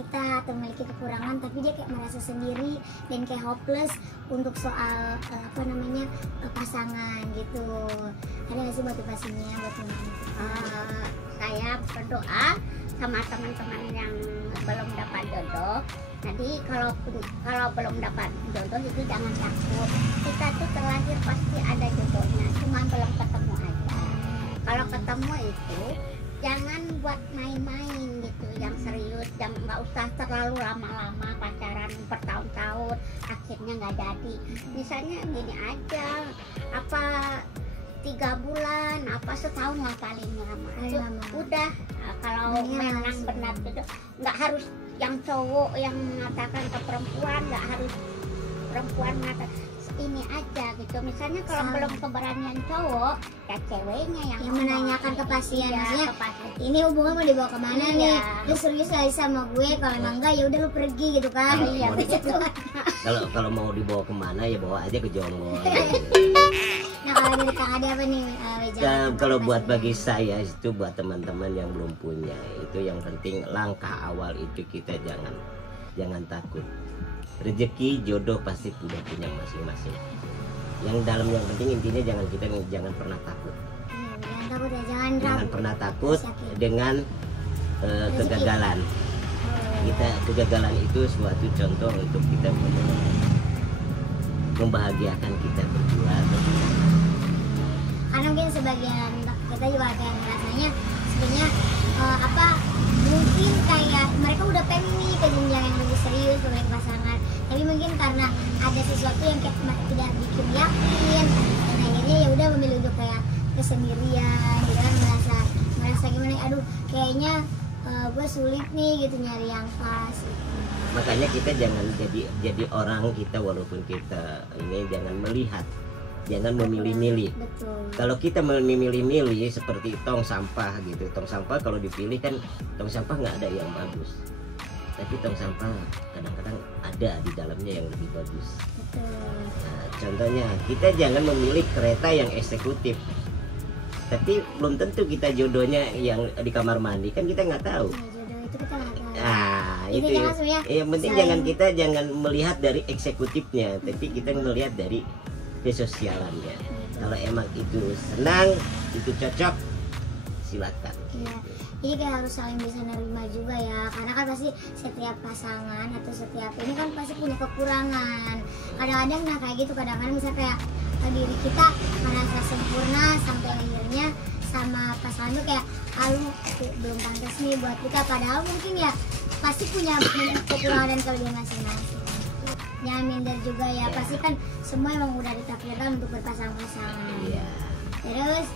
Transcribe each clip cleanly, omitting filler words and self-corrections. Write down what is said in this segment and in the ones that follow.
kita atau memiliki kekurangan, tapi dia kayak merasa sendiri dan kayak hopeless untuk soal pasangan gitu. Ada nggak sih motivasinya buat teman-teman? Saya berdoa sama teman-teman yang belum dapat jodoh. Jadi kalau belum dapat jodoh itu jangan takut. Kita tuh terlahir pasti ada jodohnya, cuma belum ketemu aja. Kalau ketemu itu jangan buat main-main gitu, yang serius, jangan, nggak usah terlalu lama-lama pacaran bertahun-tahun, akhirnya nggak jadi. Misalnya gini aja, apa 3 bulan, apa setahun lah paling lama. Udah, kalau memang benar gitu, nggak harus yang cowok yang mengatakan ke perempuan, nggak harus perempuan mengatakan ini aja gitu. Misalnya kalau belum keberanian cowok, ya ceweknya yang menanyakan kepastian, maksudnya ini hubungan mau dibawa kemana nih? Lu serius gak sama gue? Kalau emang enggak ya udah lu pergi gitu kan? Iya begitu. Kalau mau dibawa kemana ya bawa aja ke Jonggol. Nah kalau dari Kang Ade apa nih? Kalau buat bagi saya itu buat teman-teman yang belum punya, itu yang penting langkah awal itu kita jangan takut. Rezeki jodoh pasti udah punya masing-masing. Yang penting intinya jangan pernah takut. Jangan takut ya, jangan pernah takut dengan kegagalan. Kegagalan itu suatu contoh untuk kita membahagiakan kita berdua. Karena mungkin sebagian kita juga kayak ngerasanya sebenarnya mungkin kayak mereka udah pengen nih ke jenjang yang lebih serius memiliki pasangan, tapi mungkin karena ada sesuatu yang kayak tidak bikin yakin, dan akhirnya ya udah memilih untuk kayak kesendirian gitu kan, merasa gimana, aduh kayaknya gue sulit nih gitu nyari yang pas gitu. Makanya kita jangan jadi orang, kita walaupun kita ini jangan melihat, jangan memilih-milih. Kalau kita memilih-milih seperti tong sampah gitu, tong sampah kalau dipilih kan tong sampah nggak ada yang bagus, tapi tong sampah kadang-kadang ada di dalamnya yang lebih bagus. Nah, contohnya kita jangan memilih kereta yang eksekutif, tapi belum tentu kita jodohnya yang di kamar mandi, kan kita nggak tahu. Itu yang penting jangan melihat dari eksekutifnya, tapi kita melihat dari kesosialannya. Kalau emang itu senang, itu cocok, silakan. Jadi kayak harus saling bisa nerima juga ya, karena kan pasti setiap pasangan atau setiap ini kan pasti punya kekurangan. Kadang-kadang kayak gitu, kadang-kadang bisa kayak diri kita merasa sempurna sampai akhirnya sama pasangan tuh kayak belum pantas nih buat kita, padahal mungkin ya pasti punya kekurangan dan kelebihan masing-masing. Jangan minder juga ya, pasti kan semua emang udah ditakdirkan untuk berpasang-pasangan. Terus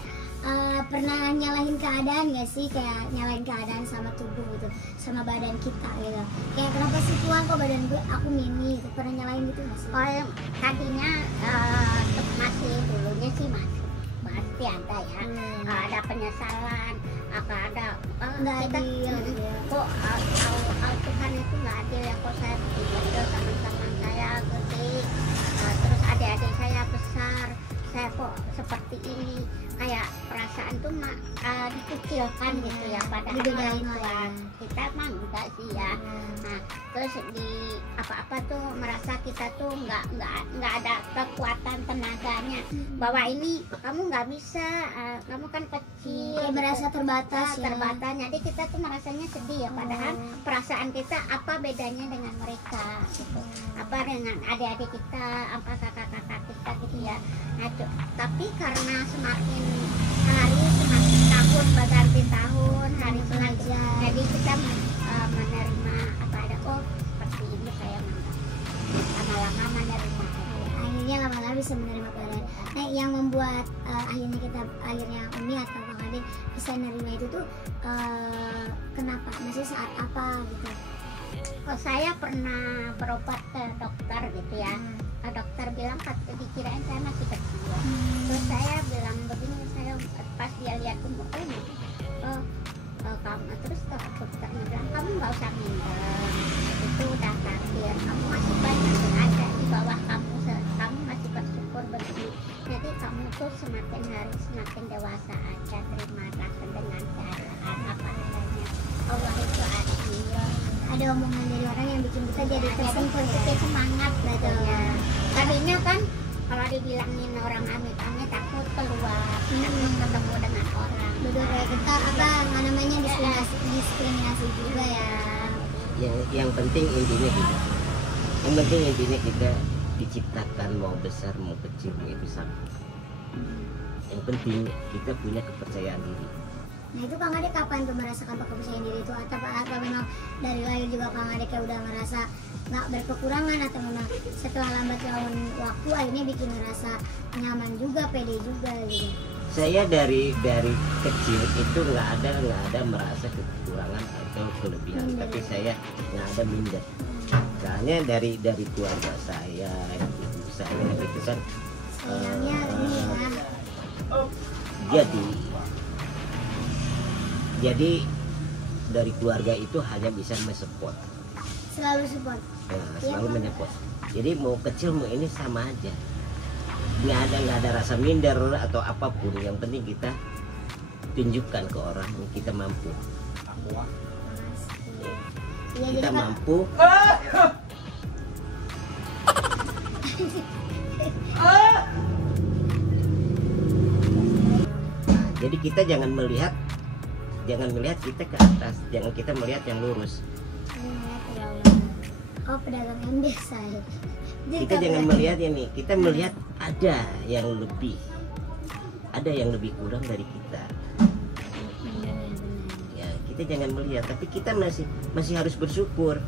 pernah nyalahin keadaan gak sih, kayak nyalahin keadaan sama tubuh gitu, sama badan kita gitu, kayak kenapa sih Tuhan kok badan gue aku mini gitu, pernah nyalahin gitu gak sih? Tadinya masih dulunya sih pasti ada ya, ada penyesalan, ada nggak adil kok Tuhan itu nggak adil ya, kok saya begitu, teman-teman saya gede, terus adik-adik saya besar, saya kok seperti ini, kayak perasaan tuh dikucilkan gitu ya, padahal Tuhan kita emang enggak sih ya. Nah terus di apa-apa tuh merasa kita tuh nggak ada kekuatan tenaganya, bahwa ini kamu nggak bisa, kamu kan kecil, kayak merasa terbatas ya. Jadi kita tuh merasanya sedih ya, padahal perasaan kita apa bedanya dengan mereka gitu, apa dengan adik-adik kita, apa kakak-kakak kita gitu ya. Nah, tapi karena semakin hari, semakin tahun berganti tahun, hari selanjutnya, jadi kita menerima apa ada, seperti ini saya lama-lama menerima, akhirnya lama-lama bisa menerima keadaan. Nah yang membuat akhirnya Umi atau Kang Ade bisa menerima itu tuh kenapa? Maksudnya saat apa gitu? Saya pernah berobat ke dokter gitu ya. Dokter bilang dikirain saya masih kecil. Terus saya bilang begini, saya pas dia lihat umur kamu, terus dokternya bilang kamu nggak usah minder, itu udah takdir, kamu masih banyak yang ada di bawah kamu masih bersyukur begini. Jadi kamu tuh semakin hari semakin dewasa aja, terimalah dengan keadaan apa adanya. Allah itu adil. ada omongan dari orang yang bikin kita jadi tersentuh ya. Jadi semangat Betul. ya. Tadinya kan kalau dibilangin orang amit-amit takut keluar, takut ketemu dengan orang. Betul, kayak kita apa namanya diskriminasi juga ya. Yang penting intinya kita, yang penting intinya kita diciptakan mau besar mau kecil itu sama. Yang penting kita punya kepercayaan diri. Nah itu Kang Ade kapan tuh merasakan kepercayaan diri itu, atau memang dari lahir juga Kang Ade kayak udah ngerasa nggak berkekurangan, atau memang setelah lambat laun waktu akhirnya bikin ngerasa nyaman juga, pede juga gitu? Saya dari kecil itu nggak ada merasa kekurangan atau kelebihan, tapi saya nggak ada minder. Soalnya dari keluarga saya, ibu saya itu kan Sayangnya ini ya. Jadi dari keluarga itu hanya bisa mensupport, Selalu support. selalu menyupport. Jadi mau kecil mau ini sama aja, nggak ada rasa minder atau apapun. Yang penting kita tunjukkan ke orang kita mampu. Iya, Kita jadi mampu. Jadi kita jangan melihat kita ke atas, jangan kita melihat yang lurus. Oh, pedagang ember saya. Kita jangan melihat ini, kita melihat ada yang lebih kurang dari kita. Ya, kita jangan melihat, tapi kita masih harus bersyukur.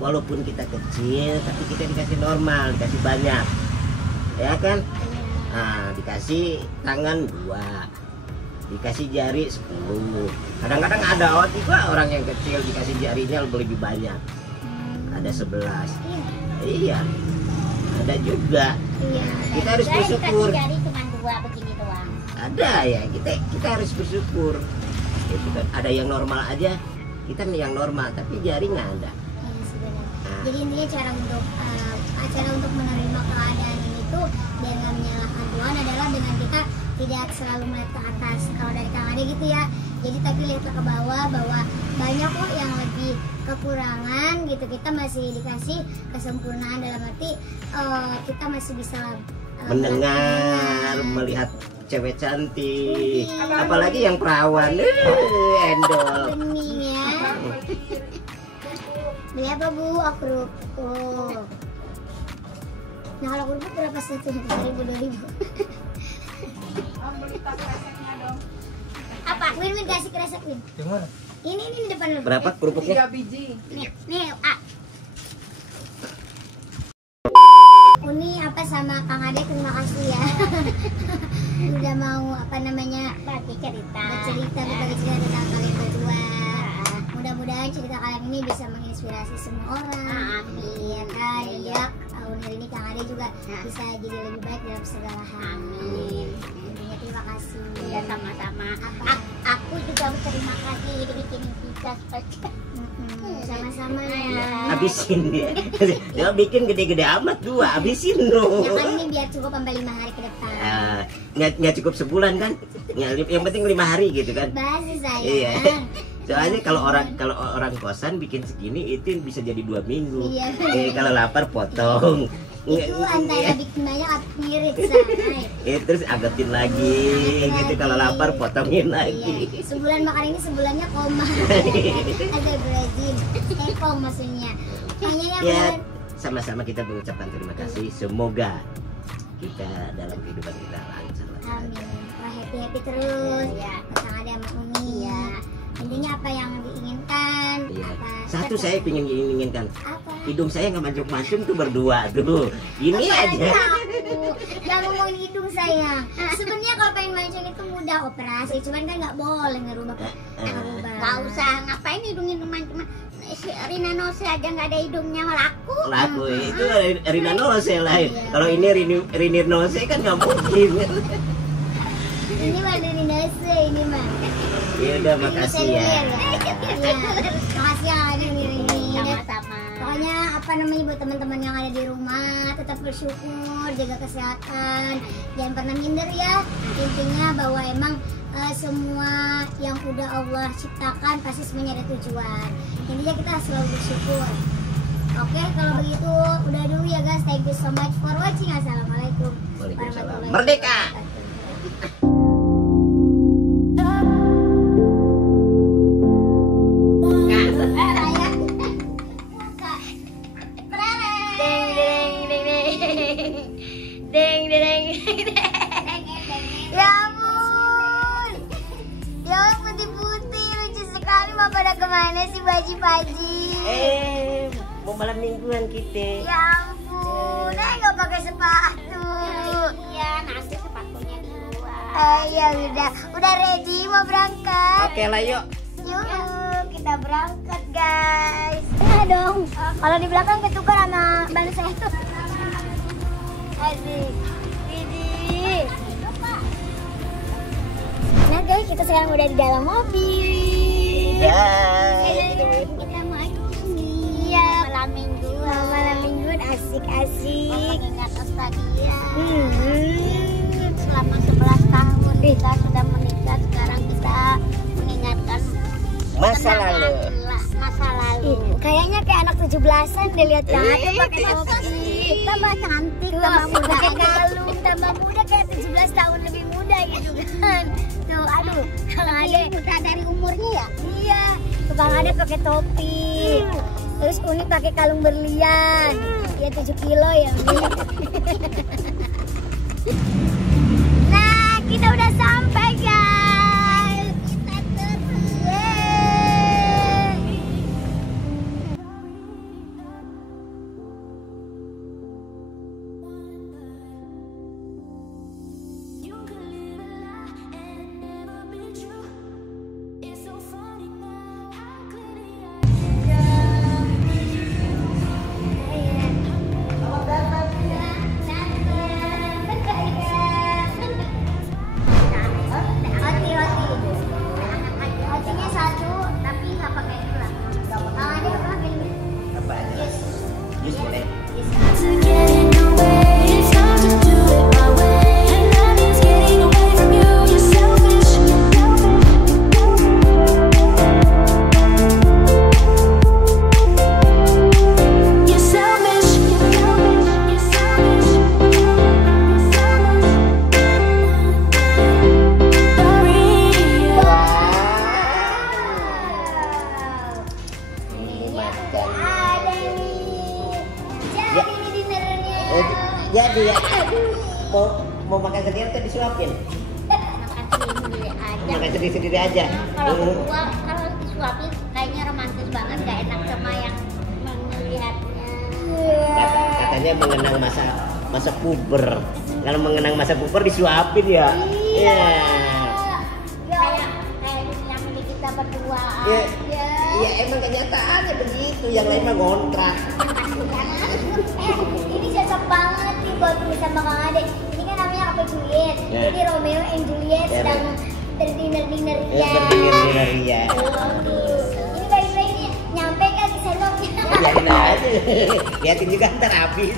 Walaupun kita kecil, tapi kita dikasih normal, dikasih banyak, ya kan? Nah, dikasih tangan 2, dikasih jari 10. Kadang-kadang ada juga orang yang kecil dikasih jarinya lebih banyak, ada 11. Iya, ada juga. Iya. Kita harus Saya bersyukur. dikasih jari cuma 2 begini doang. Ada ya, kita harus bersyukur. Itu kan ada yang normal aja, kita yang normal, tapi jari nggak ada. Iya sih benar. Jadi intinya cara untuk menerima keadaan ini tuh dan nggak menyalahkan Tuhan adalah dengan kita tidak selalu melihat ke atas. Kalau dari Kang Ade gitu ya. Jadi tapi lihatlah ke bawah bahwa banyak kok yang lebih kekurangan gitu. Kita masih dikasih kesempurnaan dalam arti kita masih bisa Mendengar, melihat cewek cantik, apalagi yang perawan, endol. bening ya. Beli apa Bu? Oh, kerupuk. Nah kalau kerupuk berapa sih tuh? 1.000, 2.000. Apa? Win kasih kresek Win. Yang mana? Ini di depan lu. Berapa kerupuknya? 3 biji. Nih, Uni apa sama Kang Ade, terima kasih ya. Udah mau apa namanya bagi cerita. berbagi cerita tentang kalian berdua. Mudah-mudahan cerita kalian ini bisa menginspirasi semua orang. Amin. Iya kan, dan Iya. ya tahun hari ini Kang Ade juga bisa jadi lebih baik dalam segala hal. Amin. Intinya terima kasih. Ya sama-sama. Apa? Aku juga berterima kasih dibikinin pizza seperti Sama-sama ya. Habisin dia. Dia bikin gede-gede amat 2, habisin dong. Ya kan ini biar cukup sampai 5 hari ke depan. Nggak cukup sebulan kan? Yang penting 5 hari gitu kan? Basi sayang. Iya. Soalnya kalau orang kosan bikin segini itu bisa jadi 2 minggu. Iya. Kalau lapar potong. Itu antara bikin banyak atau ngirit say. Terus agatin lagi gitu, kalau lapar potongin lagi. Iya. Sebulan makan ini sebulannya koma. Ada berajin. Ekong maksudnya. Kayaknya Ya, sama-sama kita mengucapkan terima kasih. Semoga kita dalam kehidupan kita lancar. amin. Wah, happy terus. Iya. Kang Ade sama Umi. Iya. Intinya apa yang diinginkan? Iya. Apa? Satu saya inginkan. Apa? Hidung saya nggak masuk tuh berdua tuh. Ini aja. Gak ngomongin hidung sayang. Sebenarnya kalau pengen mancing itu mudah operasi, cuman kan nggak boleh ngerubah. Gak usah ngapain hidung-hidung cuma si Rina Nose aja nggak ada hidungnya laku. Laku itu Rina Nose lain. Iya. Kalau ini Rini Nose kan nggak mungkin. Ini mah dari Nase ini mah. Ya udah, makasih ya. Iya. Makasih ya ada ini. Sama-sama. Pokoknya apa namanya buat teman-teman yang ada di rumah tetap bersyukur, jaga kesehatan, jangan pernah minder ya. Intinya bahwa emang semua yang udah Allah ciptakan pasti semuanya ada tujuan. Intinya kita selalu bersyukur. Oke, kalau begitu udah dulu ya guys. Thank you so much for watching. Assalamualaikum warahmatullahi Merdeka. wabarakatuh. Ya ampun, ya ampun putih-putih, lucu sekali. Mau pada kemana sih Baji-Baji? Mau malam mingguan kita. Ya ampun, nggak pakai sepatu. Iya, nanti sepatunya di luar. Ya udah ready mau berangkat. Oke lah yuk. Yuk, kita berangkat guys. Ya dong, kalau di belakang ketukar sama ban saya tuh. Asik. Widih. Nah guys, kita sekarang udah di dalam mobil. Kita mau nih. Iya. Malam mingguan. Malam mingguan asik-asik. Mengingat nostalgia. Hmm. Selama 11 tahun kita sudah menikah, sekarang kita mengingatkan Masa lalu. Masa lalu. Kayaknya kayak anak 17-an deh, lihat cantik pakai topi. Tambah cantik, Tuh, tambah muda. pakai kalung, tambah muda kayak 17 tahun lebih muda gitu kan. Tuh, aduh, kalau ada Muda dari umurnya ya. iya, tukang ada pakai topi. Terus Uni pakai kalung berlian. Ya 7 kilo ya. Uni. Nah, kita udah sampai guys. Kita terus. Yeay. Hotinya satu, tapi nggak pakai gula. Kalau ada apa ini? Apa aja? Jus boleh. To get in your way, it's hard to do it my way, and that means getting away from you. You're selfish. You're selfish. You're selfish. Ini makan. Ada nih. Ya. Jadi ini dinernya. Jadi ya. Mau makan sendiri atau disuapin? Makan sendiri aja. Makan sendiri aja. Kalau berdua, kalau disuapin kayaknya romantis banget, gak enak sama yang melihatnya. Katanya mengenang masa puber. Kalau mengenang masa puber disuapin ya. Iya. Kayak yang milik kita berdua. Iya. Iya emang kenyataannya begitu. Yang lain mah ngontrak. Ini cocok banget nih buat tulisan sama Kang Ade. Ini kan namanya apa Juliet. Ya. Jadi Romeo and Juliet Ya. sedang berdiner-diner Ya, ya. berdiner ya. Ini baik-baik nih, nyampe kan di sendoknya. Biarin aja. Liatin juga ntar habis.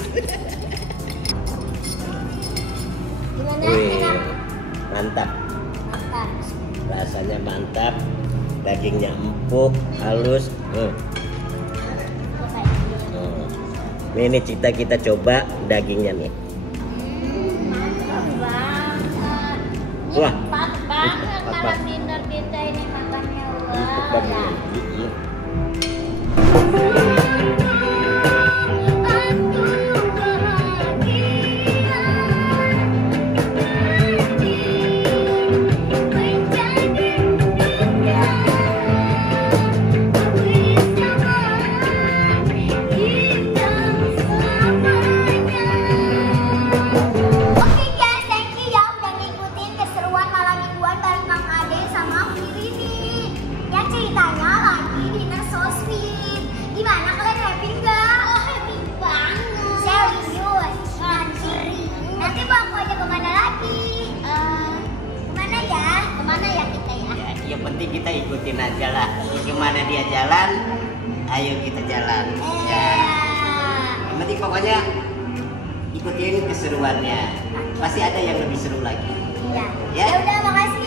Gimana? Wih, Enak? mantap. Makan. Rasanya mantap. Dagingnya empuk, halus. Ini kita coba dagingnya nih. Mantap banget. Ini Wah. pas banget Pas malam banget. dinner kita ini makannya. Empuk Wah. banget. Iya. Oke guys, thank you ya udah ngikutin keseruan malam mingguan bareng Kang Ade sama Fili nih. Yang ceritanya lagi dinner so sweet. Gimana kalian happy nggak? Oh happy banget. Serius. Nanti mau aku aja kemana lagi? Kemana ya? Kemana ya kita ya? Ya, yang penting kita ikutin aja lah. Gimana dia jalan, ayo kita jalan. Ya. Yang penting pokoknya ikutin keseruannya. Pasti ada yang lebih seru lagi. Iya. Ya. Ya udah makasih